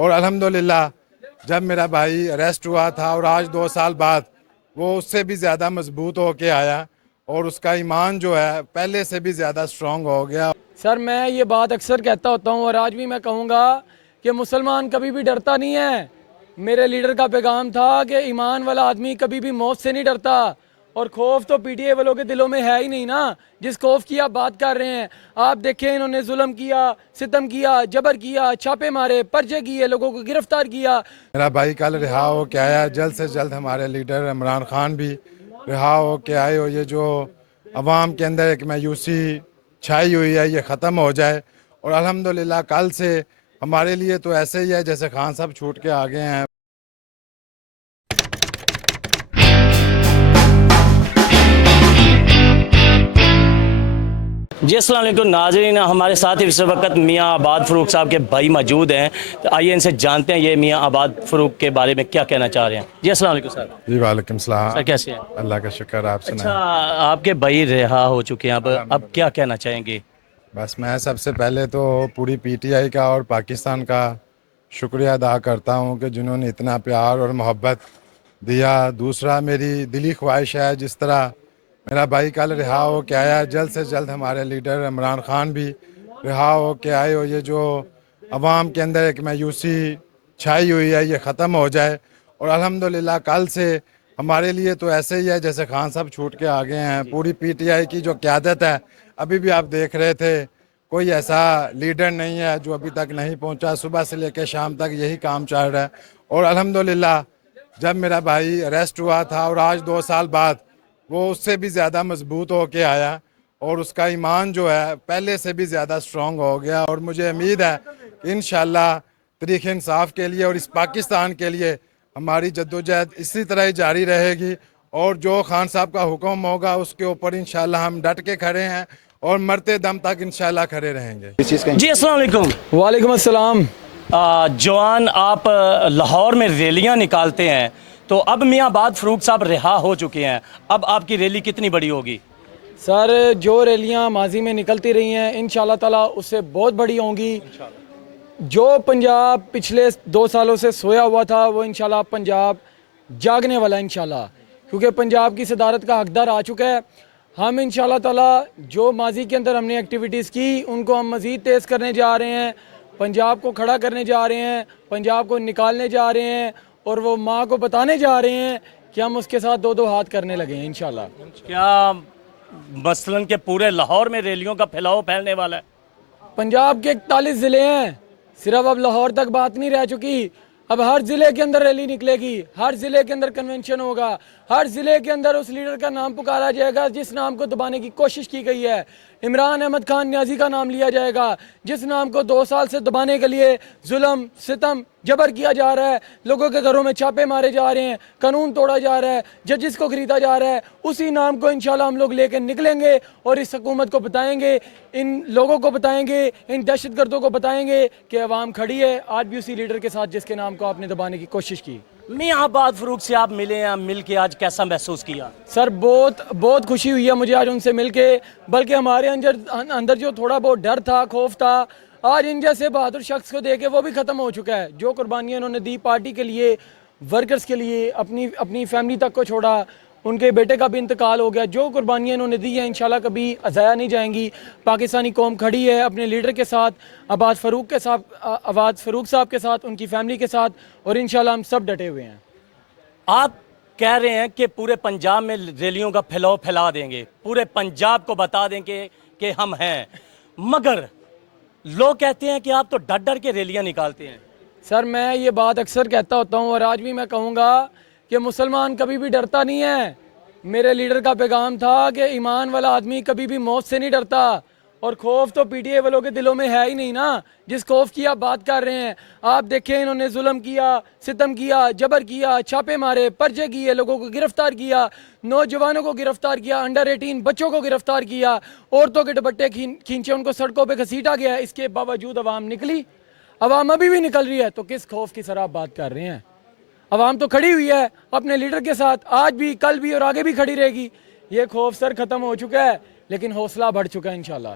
और अल्हम्दुलिल्लाह जब मेरा भाई अरेस्ट हुआ था और आज 2 साल बाद वो उससे भी ज़्यादा मजबूत होके आया और उसका ईमान जो है पहले से भी ज़्यादा स्ट्रॉन्ग हो गया। सर मैं ये बात अक्सर कहता होता हूँ और आज भी मैं कहूँगा कि मुसलमान कभी भी डरता नहीं है। मेरे लीडर का पैगाम था कि ईमान वाला आदमी कभी भी मौत से नहीं डरता, और खौफ तो पीटीआई वालों के दिलों में है ही नहीं ना, जिस खौफ की आप बात कर रहे हैं। आप देखें, इन्होंने जुल्म किया, सितम किया, जबर किया, छापे मारे, पर्चे किए, लोगों को गिरफ्तार किया। मेरा भाई कल रिहा हो के आया, जल्द से जल्द हमारे लीडर इमरान खान भी रिहा हो के आए और ये जो अवाम के अंदर एक मायूसी छाई हुई है ये ख़त्म हो जाए। और अल्हम्दुलिल्लाह कल से हमारे लिए तो ऐसे ही है जैसे खान साहब छूट के आ गए हैं। जी अस्सलाम वालेकुम नाज़रीन, हमारे साथ इस वक्त मियाँ आबाद फ़रूक साहब के भाई मौजूद हैं, तो आइए इनसे जानते हैं ये मियाँ आबाद फ़रूक के बारे में क्या कहना चाह रहे हैं। जी अस्सलाम वालेकुम सर। जी वालेकुम सलाम। सर कैसे हैं? अल्लाह का शुक्र, आप सुनाएं। अच्छा, आपके भाई रिहा हो चुके हैं, अब क्या कहना चाहेंगे? बस मैं सबसे पहले तो पूरी पीटीआई का और पाकिस्तान का शुक्रिया अदा करता हूँ कि जिन्होंने इतना प्यार और मोहब्बत दिया। दूसरा, मेरी दिली ख्वाहिश है जिस तरह मेरा भाई कल रिहा हो के आया, जल्द से जल्द हमारे लीडर इमरान खान भी रिहा हो के आए और ये जो अवाम के अंदर एक मायूसी छाई हुई है ये ख़त्म हो जाए। और अल्हम्दुलिल्लाह कल से हमारे लिए तो ऐसे ही है जैसे खान साहब छूट के आ गए हैं। पूरी पीटीआई की जो क़यादत है, अभी भी आप देख रहे थे, कोई ऐसा लीडर नहीं है जो अभी तक नहीं पहुंचा। सुबह से लेकर शाम तक यही काम चल रहा है। और अल्हम्दुलिल्लाह जब मेरा भाई अरेस्ट हुआ था और आज 2 साल बाद वो उससे भी ज़्यादा मजबूत होके आया और उसका ईमान जो है पहले से भी ज़्यादा स्ट्रॉन्ग हो गया। और मुझे उम्मीद है कि इंशाल्लाह तहरीक इंसाफ के लिए और इस पाकिस्तान के लिए हमारी जद्दोजहद इसी तरह ही जारी रहेगी। और जो खान साहब का हुक्म होगा उसके ऊपर इंशाल्लाह हम डट के खड़े हैं और मरते दम तक इंशाल्लाह खड़े रहेंगे। जी अस्सलाम वालेकुम। वालेकुम अस्सलाम। जवान, आप लाहौर में रैलियाँ निकालते हैं, तो अब मियाँ आबाद फ़रूक साहब रिहा हो चुके हैं, अब आपकी रैली कितनी बड़ी होगी? सर जो रैलियाँ माजी में निकलती रही हैं इंशाल्लाह ताला उससे बहुत बड़ी होंगी। जो पंजाब पिछले 2 सालों से सोया हुआ था वो इंशाल्लाह पंजाब जागने वाला है इंशाल्लाह, क्योंकि पंजाब की सदारत का हकदार आ चुका है। हम इंशाल्लाह ताला जो माजी के अंदर हमने एक्टिविटीज़ की उनको हम मज़ीद तेज़ करने जा रहे हैं, पंजाब को खड़ा करने जा रहे हैं, पंजाब को निकालने जा रहे हैं, और वो माँ को बताने जा रहे हैं कि हम उसके साथ 2-2 हाथ करने लगे हैं इंशाल्लाह। क्या मसलन के पूरे लाहौर में रैलियों का फैलाव फैलने वाला है? पंजाब के 41 ज़िले हैं, सिर्फ अब लाहौर तक बात नहीं रह चुकी। अब हर ज़िले के अंदर रैली निकलेगी, हर ज़िले के अंदर कन्वेंशन होगा, हर ज़िले के अंदर उस लीडर का नाम पुकारा जाएगा जिस नाम को दबाने की कोशिश की गई है। इमरान अहमद खान न्याजी का नाम लिया जाएगा, जिस नाम को 2 साल से दबाने के लिए जुल्म, सितम, जबर किया जा रहा है, लोगों के घरों में छापे मारे जा रहे हैं, कानून तोड़ा जा रहा है, जजिस को खरीदा जा रहा है। उसी नाम को इंशाल्लाह हम लोग लेकर निकलेंगे और इस हुकूमत को बताएंगे, इन लोगों को बताएंगे, इन दहशतगर्दों को बताएंगे कि अवाम खड़ी है आज भी उसी लीडर के साथ जिसके नाम को आपने दबाने की कोशिश की। मियाँ आबाद फ़रूक से आप मिले हैं, मिल के आज कैसा महसूस किया? सर बहुत बहुत खुशी हुई है मुझे आज उनसे मिलके, बल्कि हमारे अंदर जो थोड़ा बहुत डर था, खौफ था, आज इन जैसे बहादुर शख्स को देखे वो भी ख़त्म हो चुका है। जो कुर्बानियाँ इन्होंने दी पार्टी के लिए, वर्कर्स के लिए, अपनी अपनी फैमिली तक को छोड़ा, उनके बेटे का भी इंतकाल हो गया, जो कुर्बानियाँ इन्होंने दी हैं इंशाल्लाह कभी ज़ाया नहीं जाएंगी। पाकिस्तानी कौम खड़ी है अपने लीडर के साथ, आबाद फ़रूक साहब के साथ, उनकी फैमिली के साथ, और इंशाल्लाह हम सब डटे हुए हैं। आप कह रहे हैं कि पूरे पंजाब में रैलियों का फैलाव फैला देंगे, पूरे पंजाब को बता देंगे कि हम हैं, मगर लोग कहते हैं कि आप तो डर डर के रैलियां निकालते हैं। सर मैं ये बात अक्सर कहता होता हूँ और आज भी मैं कहूँगा कि मुसलमान कभी भी डरता नहीं है। मेरे लीडर का पैगाम था कि ईमान वाला आदमी कभी भी मौत से नहीं डरता, और खौफ तो पीटीआई वालों के दिलों में है ही नहीं ना, जिस खौफ की आप बात कर रहे हैं। आप देखें, इन्होंने जुल्म किया, सितम किया, जबर किया, छापे मारे, पर्चे किए, लोगों को गिरफ्तार किया, नौजवानों को गिरफ्तार किया, अंडर 18 बच्चों को गिरफ्तार किया, औरतों के दुपट्टे खींचे, उनको सड़कों पर घसीटा गया। इसके बावजूद अवाम निकली, अवाम अभी भी निकल रही है, तो किस खौफ की सर आप बात कर रहे हैं? अवाम तो खड़ी हुई है अपने लीडर के साथ, आज भी, कल भी और आगे भी खड़ी रहेगी। ये खौफ सर खत्म हो चुका है, लेकिन हौसला बढ़ चुका है इंशाल्लाह।